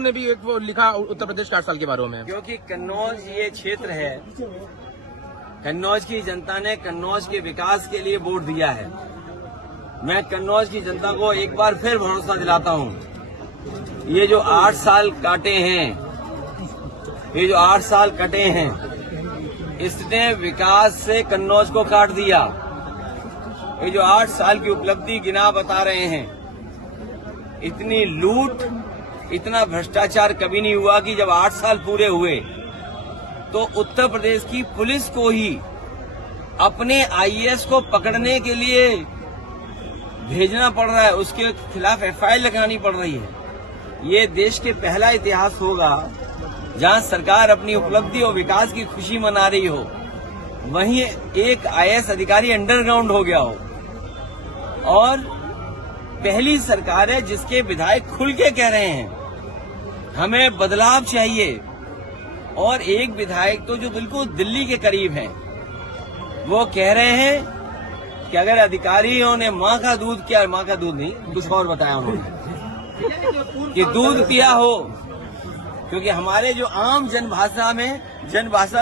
ने भी एक वो लिखा उत्तर प्रदेश के 8 साल के बारे में, क्योंकि कन्नौज ये क्षेत्र है, कन्नौज की जनता ने कन्नौज के विकास के लिए वोट दिया है। मैं कन्नौज की जनता को एक बार फिर भरोसा दिलाता हूं, ये जो 8 साल काटे हैं, ये जो 8 साल कटे हैं, इसने विकास से कन्नौज को काट दिया। ये जो 8 साल की उपलब्धि गिना बता रहे हैं, इतनी लूट, इतना भ्रष्टाचार कभी नहीं हुआ कि जब 8 साल पूरे हुए तो उत्तर प्रदेश की पुलिस को ही अपने आईएएस को पकड़ने के लिए भेजना पड़ रहा है, उसके खिलाफ एफआईआर लगानी पड़ रही है। ये देश के पहला इतिहास होगा जहां सरकार अपनी उपलब्धि और विकास की खुशी मना रही हो, वहीं एक आईएएस अधिकारी अंडरग्राउंड हो गया हो। और पहली सरकार है जिसके विधायक खुल के कह रहे हैं हमें बदलाव चाहिए, और एक विधायक तो जो बिल्कुल दिल्ली के करीब हैं, वो कह रहे हैं कि अगर अधिकारियों ने माँ का दूध किया, माँ का दूध नहीं कुछ और बताया उन्होंने कि दूध पिया हो, क्योंकि हमारे जो आम जनभाषा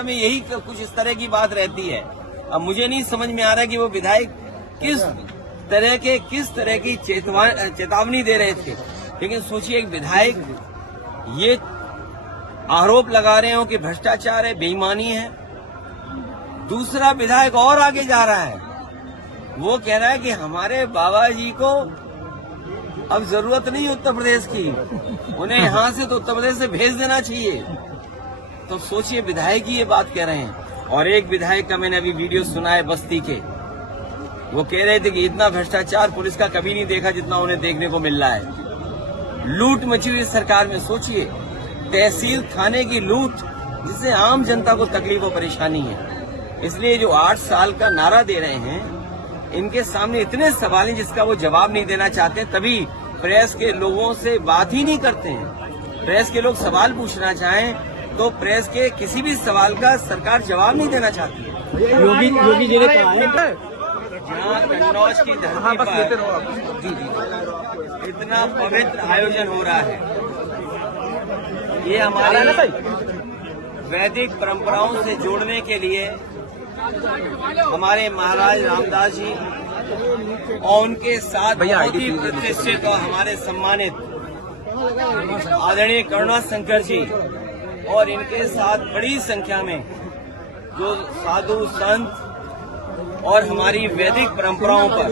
में यही कुछ इस तरह की बात रहती है। अब मुझे नहीं समझ में आ रहा कि वो विधायक किस तरह की चेतावनी दे रहे थे। लेकिन सोचिए, एक विधायक ये आरोप लगा रहे हो कि भ्रष्टाचार है, बेईमानी है, दूसरा विधायक और आगे जा रहा है, वो कह रहा है कि हमारे बाबा जी को अब जरूरत नहीं उत्तर प्रदेश की, उन्हें यहां से तो उत्तर प्रदेश से भेज देना चाहिए। तो सोचिए, विधायक ही ये बात कह रहे हैं। और एक विधायक का मैंने अभी वीडियो सुना है बस्ती के, वो कह रहे थे कि इतना भ्रष्टाचार पुलिस का कभी नहीं देखा जितना उन्हें देखने को मिल रहा है। लूट मची हुई सरकार में, सोचिए, तहसील थाने की लूट, जिससे आम जनता को तकलीफ और परेशानी है। इसलिए जो 8 साल का नारा दे रहे हैं, इनके सामने इतने सवाल हैं जिसका वो जवाब नहीं देना चाहते, तभी प्रेस के लोगों से बात ही नहीं करते हैं। प्रेस के लोग सवाल पूछना चाहें तो प्रेस के किसी भी सवाल का सरकार जवाब नहीं देना चाहती है। योगी जी ने कहा है जहाँ कन्नौज की धरती पर इतना पवित्र आयोजन हो रहा है, ये हमारी वैदिक परंपराओं से जोड़ने के लिए हमारे महाराज रामदास जी और उनके साथ बहुत ही प्रतिष्ठित और हमारे सम्मानित आदरणीय करुणा शंकर जी, और इनके साथ बड़ी संख्या में जो साधु संत और हमारी वैदिक परंपराओं पर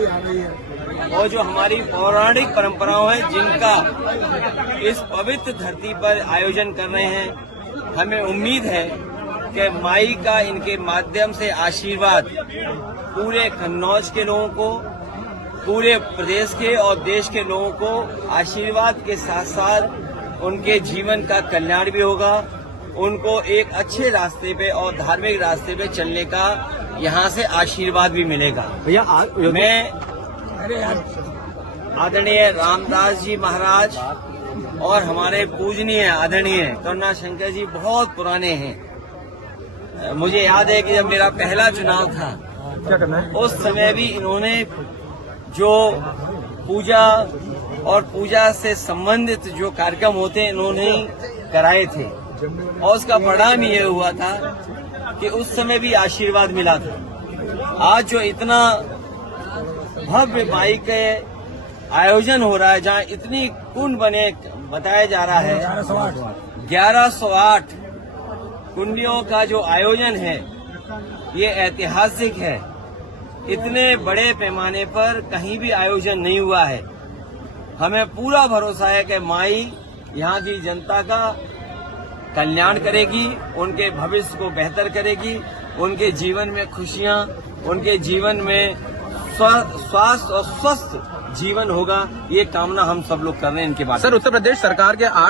और जो हमारी पौराणिक परंपराओं हैं, जिनका इस पवित्र धरती पर आयोजन कर रहे हैं, हमें उम्मीद है कि माई का इनके माध्यम से आशीर्वाद पूरे कन्नौज के लोगों को, पूरे प्रदेश के और देश के लोगों को आशीर्वाद के साथ साथ उनके जीवन का कल्याण भी होगा, उनको एक अच्छे रास्ते पे और धार्मिक रास्ते पे चलने का यहाँ से आशीर्वाद भी मिलेगा। मैं आदरणीय रामदास जी महाराज और हमारे पूजनीय आदरणीय करुणा शंकर जी बहुत पुराने हैं। मुझे याद है कि जब मेरा पहला चुनाव था, उस समय भी इन्होंने जो पूजा और पूजा से संबंधित जो कार्यक्रम होते हैं, इन्होंने कराए थे, और उसका परिणाम ये हुआ था कि उस समय भी आशीर्वाद मिला था। आज जो इतना भव्य माई के आयोजन हो रहा है, जहाँ इतनी कुंड बने बताया जा रहा है, 1108 कुंडियों का जो आयोजन है, ये ऐतिहासिक है। इतने बड़े पैमाने पर कहीं भी आयोजन नहीं हुआ है। हमें पूरा भरोसा है कि माई यहाँ की जनता का कल्याण करेगी, उनके भविष्य को बेहतर करेगी, उनके जीवन में खुशियां, उनके जीवन में स्वास्थ्य और स्वस्थ जीवन होगा, ये कामना हम सब लोग कर रहे हैं इनके बाद। सर, उत्तर प्रदेश सरकार के 8